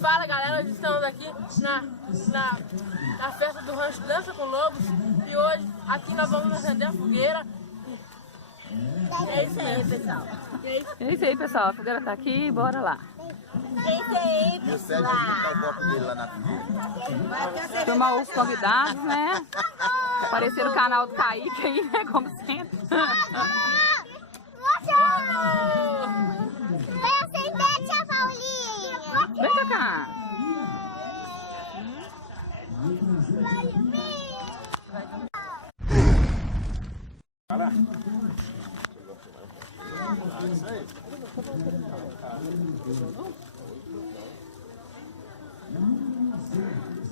Fala galera, hoje estamos aqui na festa do Rancho Dança com Lobos. E hoje aqui nós vamos acender a fogueira. É isso aí, pessoal. É isso aí, pessoal. A fogueira tá aqui, bora lá. É isso aí, E o Sérgio tá o copo dele lá na fogueira. Chamar os convidados, né? Aparecer no canal do Kaique aí, né? Como sempre. Vem pra cá.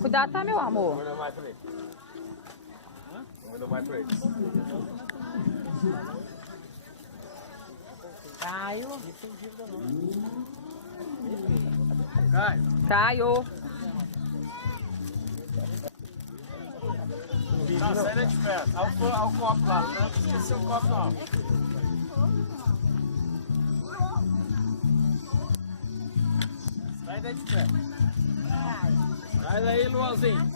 Cuidado, tá, meu amor? Caio. Não, sai daí de perto. Olha o copo lá, não esqueceu o copo não. Sai daí de perto. Sai daí, Luanzinho.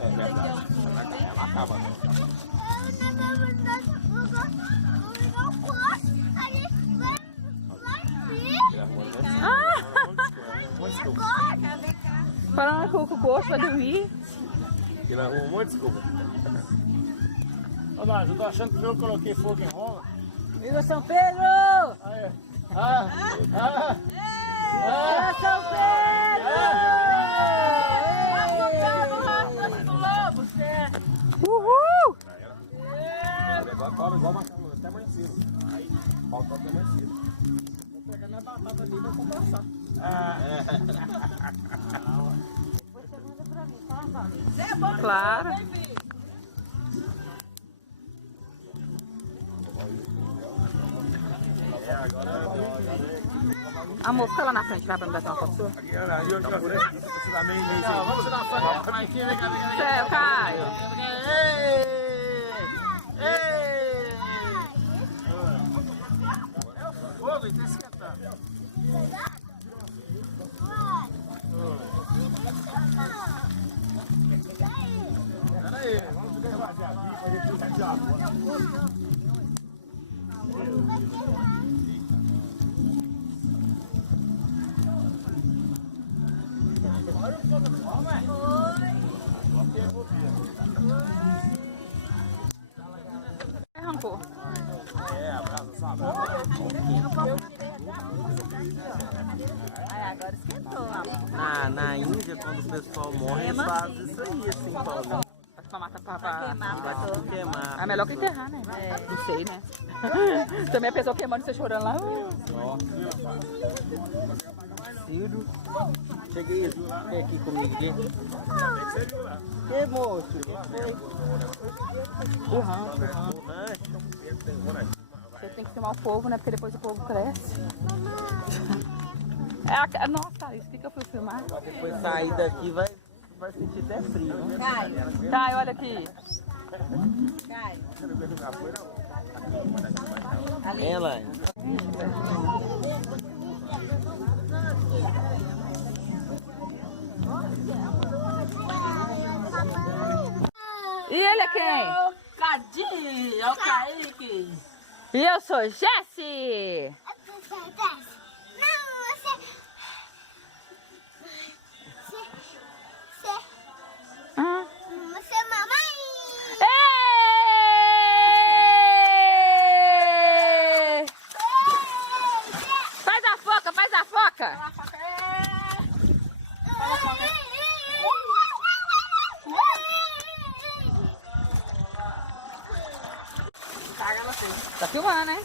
É verdade. Ela acaba, né? Falando com o coxo, vai dormir. Ele arrumou um monte de desculpa. Ô, Nádio, eu tô achando que eu coloquei fogo em Roma. Viva São Pedro! Aí. Viva São Pedro! Uhul! Agora igual uma cama, até amanhecido. Aí, falta até amanhecido. Vou pegar minha batata ali e vou conversar. Claro. Amor, fica lá na frente, vai pra me dar uma foto sua. Não, vamos tirar a foto. Aqui, vem cá, vem cá. Céu, Caio. É o fogo, ele tá esquentando. Pera aí, vamos derrubar aqui pra gente usar de água. Arrancou. É, abraço, sabe? Agora esquentou, Na Índia, quando o pessoal morre, eles fazem isso aí, assim, Paulo. Pra matar pra Queimar. É melhor que enterrar, né? Não sei, né? Também a pessoa queimando e você chorando lá. Ciro. Cheguei aqui comigo. Que moço? O rancho. Você tem que filmar o povo, né? Porque depois o povo cresce. Nossa, isso que eu fui filmar. Depois sair daqui vai sentir até frio, né? Tá, olha aqui. Ela. E ele é quem? Cadinho, é o Kaique. E eu sou Jessie. Você é mamãe! Faz a foca, faz a foca. Tá filmando, né?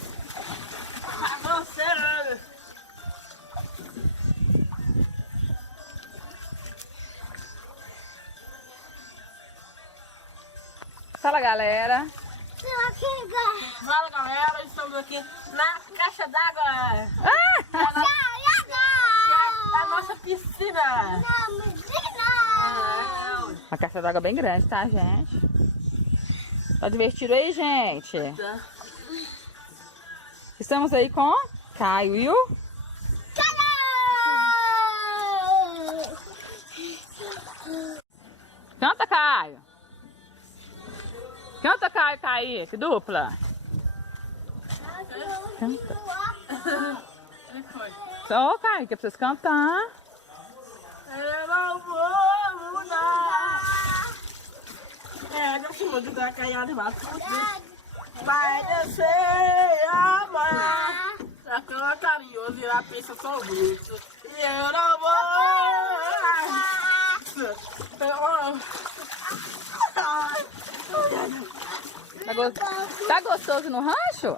Fala, galera. Fala galera, estamos aqui na caixa d'água. É a nossa piscina. Uma caixa d'água bem grande, tá, gente? Tá divertido aí, gente? Tá. Estamos aí com Caio e o... Caralho! Canta, Caio. Canta, Caio, Kaique, dupla. Canta. Só, Caio, que é pra vocês cantar. Eu não vou mudar. Eu te mudo da canhada, vai descer amanhã. A cama carinhosa e ela pensa só o bruto. E eu não vou. Tá gostoso no rancho?